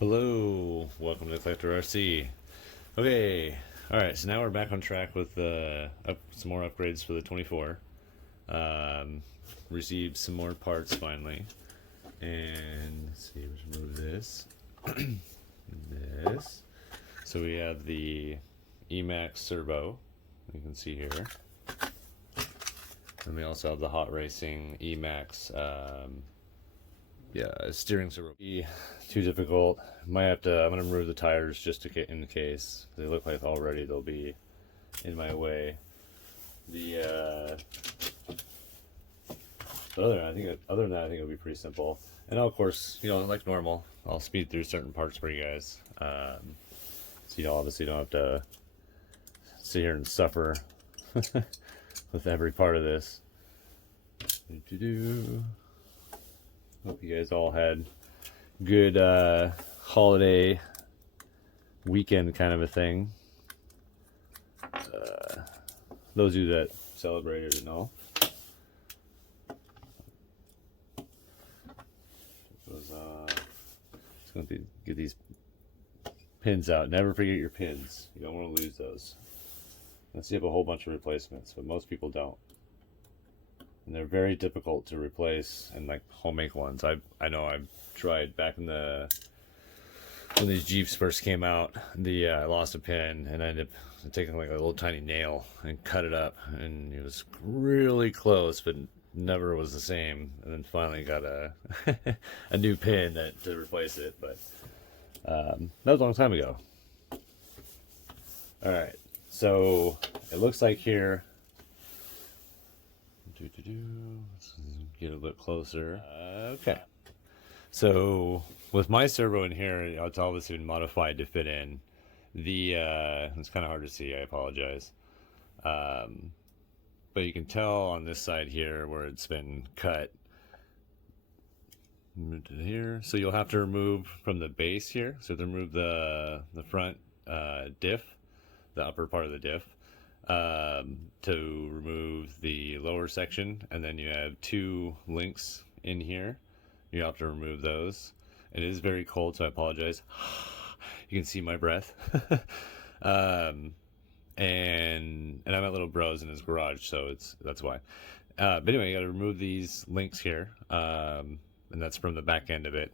Hello, welcome to Collector RC. Okay, alright, so now we're back on track with some more upgrades for the 24. Um, Received some more parts finally. And let's see, let's remove this. This. So we have the EMAX Servo, you can see here. And we also have the Hot Racing EMAX steering servo. Too difficult. Might have to. I'm gonna remove the tires just to get in case they look like already they'll be in my way. But other than that, I think it'll be pretty simple. And of course, like normal, I'll speed through certain parts for you guys, so you obviously don't have to sit here and suffer with every part of this. Hope you guys all had good holiday weekend kind of a thing. Those of you that celebrated and all. Just going to get these pins out. Never forget your pins. You don't want to lose those. Unless you have a whole bunch of replacements, but most people don't. And they're very difficult to replace, and like homemade ones. I know I've tried back in when these Jeeps first came out. I lost a pin and I ended up taking like a little tiny nail and cut it up, and it was really close, but never was the same. And then finally got a a new pin to replace it, but that was a long time ago. All right, so it looks like here. Let's get a bit closer. Okay. So with my servo in here, it's obviously been modified to fit in. It's kind of hard to see, I apologize. But you can tell on this side here where it's been cut. Move to here. So you'll have to remove from the base here. So to remove the front diff, the upper part of the diff. To remove the lower section, and then you have two links in here. You have to remove those. It is very cold, so I apologize. You can see my breath. And I'm at little bro's in his garage, so that's why. But anyway, you got to remove these links here, and that's from the back end of it.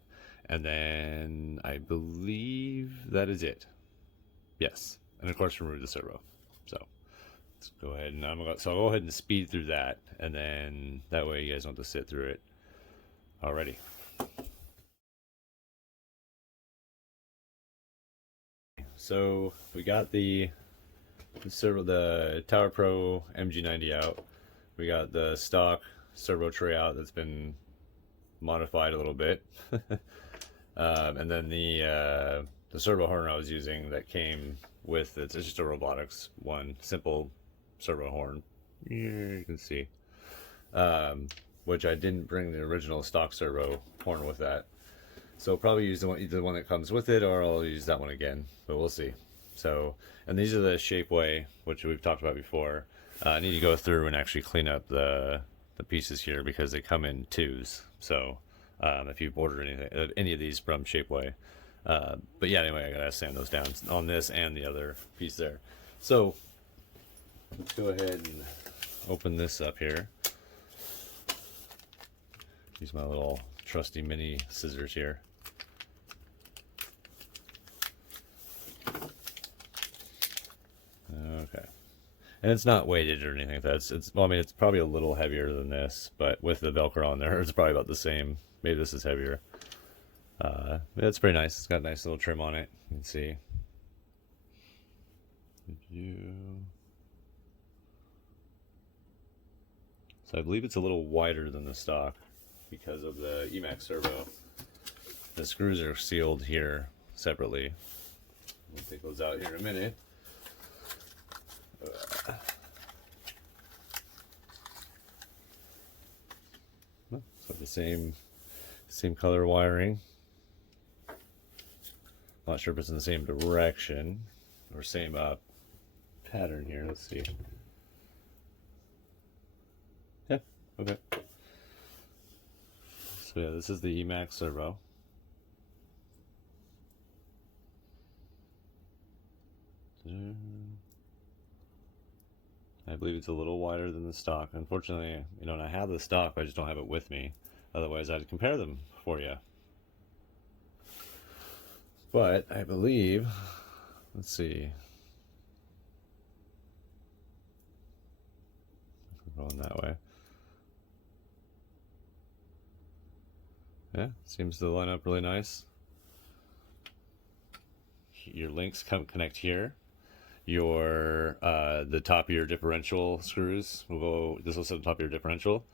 And then I believe that is it. Yes, and of course remove the servo. So let's go ahead and I'll go ahead and speed through that, and then that way you guys don't have to sit through it. Alrighty. So we got the servo, the Tower Pro MG90 out. We got the stock servo tray out that's been modified a little bit. And then the servo horn I was using that came with it's just a robotics one, simple servo horn. Here you can see, which I didn't bring the original stock servo horn with that, so probably use either the one that comes with it, or I'll use that one again, but we'll see. So, and these are the Shapeway, which we've talked about before. I need to go through and actually clean up the pieces here because they come in twos. So if you've ordered any of these from Shapeway, but yeah, anyway, I gotta sand those down on this and the other piece there. So let's go ahead and open this up here. Use my little trusty mini scissors here. Okay. And it's not weighted or anything like that. Well, I mean, it's probably a little heavier than this, but with the Velcro on there, it's probably about the same. Maybe this is heavier. It's pretty nice. It's got a nice little trim on it. You can see. So I believe it's a little wider than the stock because of the EMAX servo. The screws are sealed here separately. We'll take those out here in a minute. So the same color wiring. Not sure if it's in the same direction or same pattern here. Let's see. Yeah, okay. So yeah, this is the EMAX servo. I believe it's a little wider than the stock. Unfortunately, you know, and I have the stock, but I just don't have it with me. Otherwise, I'd compare them for you. But I believe, let's see. Going that way. Yeah, seems to line up really nice. Your links connect here. Your the top of your differential screws will go. This will sit on top of your differential,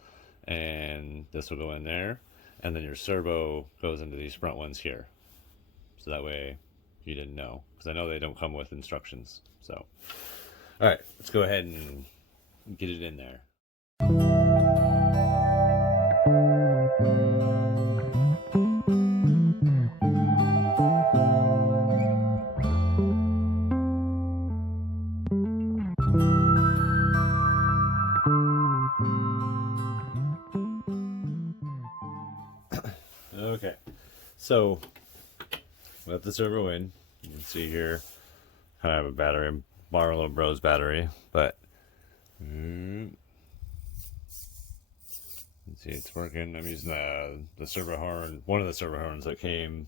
and this will go in there, and then your servo goes into these front ones here. So that way, you didn't know, because I know they don't come with instructions. So, all right, let's go ahead and get it in there. Okay, so let the servo in. You can see here, I have a battery, Arulo Bros battery, but let's see, it's working. I'm using the servo horn, one of the servo horns that came,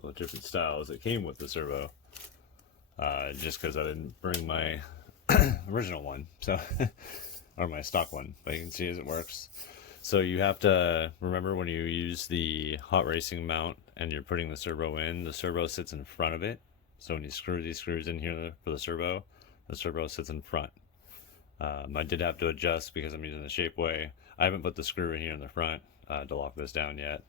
well, different styles that came with the servo, just because I didn't bring my original one, so or my stock one, but you can see as it works. So you have to remember, when you use the hot racing mount and you're putting the servo in, the servo sits in front of it. So when you screw these screws in here for the servo sits in front. I did have to adjust because I'm using the Shapeway. I haven't put the screw in here in the front to lock this down yet,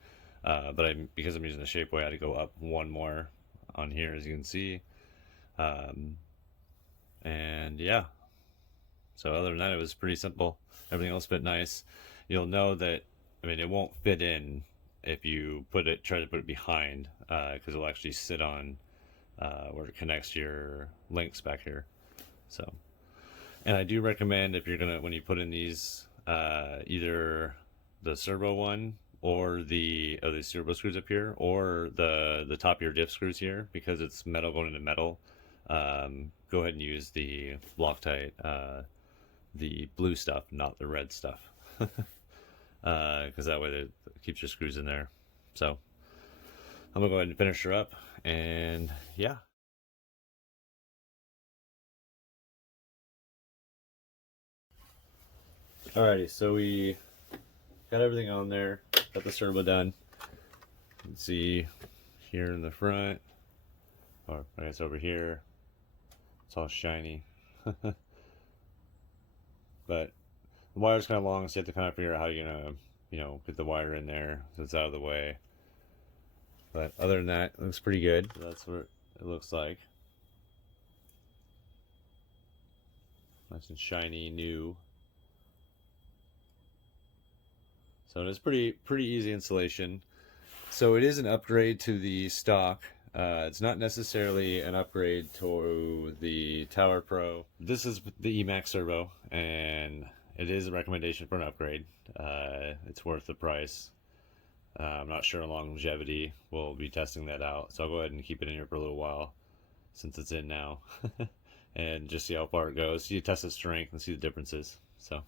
but because I'm using the Shapeway, I had to go up one more on here, as you can see. And yeah, so other than that, it was pretty simple. Everything else fit nice. You'll know that, I mean, it won't fit in if you try to put it behind, because it'll actually sit on where it connects your links back here. So, and I do recommend, if you're gonna, when you put in these, either the servo one or the servo screws up here, or the top of your diff screws here, because it's metal going into metal, go ahead and use the Loctite, the blue stuff, not the red stuff. Because that way it keeps your screws in there. So I'm gonna go ahead and finish her up, and yeah. Alrighty, so we got everything on there, got the servo done. You can see here in the front, or I guess over here, it's all shiny. But the wire's kind of long, so you have to kind of figure out how you're gonna, you know, get the wire in there so it's out of the way. But other than that, it looks pretty good. So that's what it looks like. Nice and shiny, new. So it is pretty easy installation. So it is an upgrade to the stock. It's not necessarily an upgrade to the Tower Pro. This is the EMAX Servo, and it is a recommendation for an upgrade. It's worth the price. I'm not sure on longevity. We'll be testing that out. So I'll go ahead and keep it in here for a little while, since it's in now, and just see how far it goes. You test the strength and see the differences. So,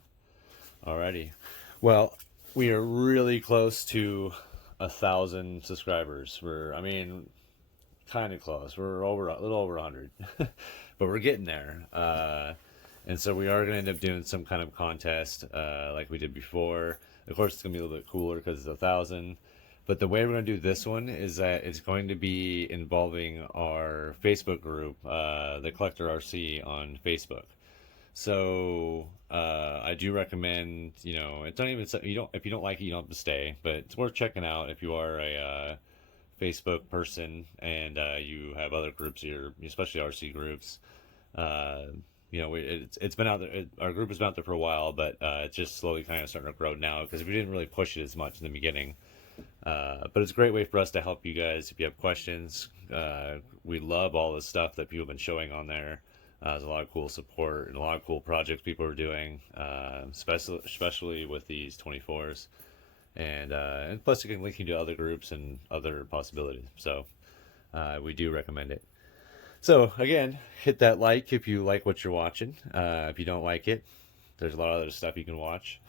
alrighty. Well, we are really close to 1,000 subscribers. I mean, kind of close. We're a little over 100, but we're getting there. And so we are going to end up doing some kind of contest, like we did before. Of course, it's going to be a little bit cooler because it's 1,000. But the way we're going to do this one is that it's going to be involving our Facebook group, the Collector RC on Facebook. So I do recommend, you know, it's not even, if you don't like it, you don't have to stay, but it's worth checking out if you are a Facebook person and you have other groups here, especially RC groups. You know, it's been out there. Our group has been out there for a while, but it's just slowly kind of starting to grow now because we didn't really push it as much in the beginning. But it's a great way for us to help you guys if you have questions. We love all the stuff that people have been showing on there. There's a lot of cool support and a lot of cool projects people are doing, especially with these 24s. And plus, it can link you to other groups and other possibilities. So we do recommend it. So again, hit that like if you like what you're watching. If you don't like it, there's a lot of other stuff you can watch.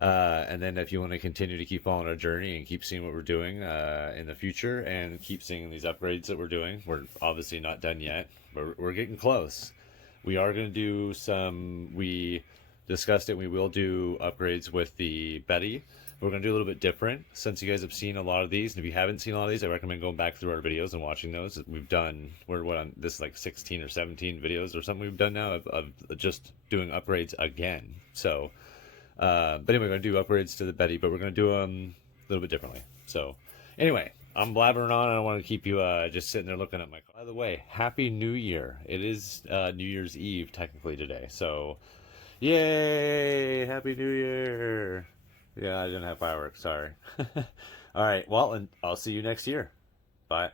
And then if you want to continue to keep following our journey and keep seeing what we're doing in the future and keep seeing these upgrades that we're doing, we're obviously not done yet, but we're getting close. We are going to do some, we discussed it, we will do upgrades with the Betty. We're going to do a little bit different since you guys have seen a lot of these. And if you haven't seen a lot of these, I recommend going back through our videos and watching those. We've done, we're what on this, like 16 or 17 videos or something we've done now of just doing upgrades again. So, but anyway, we're going to do upgrades to the Betty, but we're going to do them a little bit differently. So anyway, I'm blabbering on. I don't want to keep you just sitting there looking at my car. By the way, Happy New Year. It is New Year's Eve technically today. So yay, Happy New Year. Yeah, I didn't have fireworks. Sorry. All right. Well, and I'll see you next year. Bye.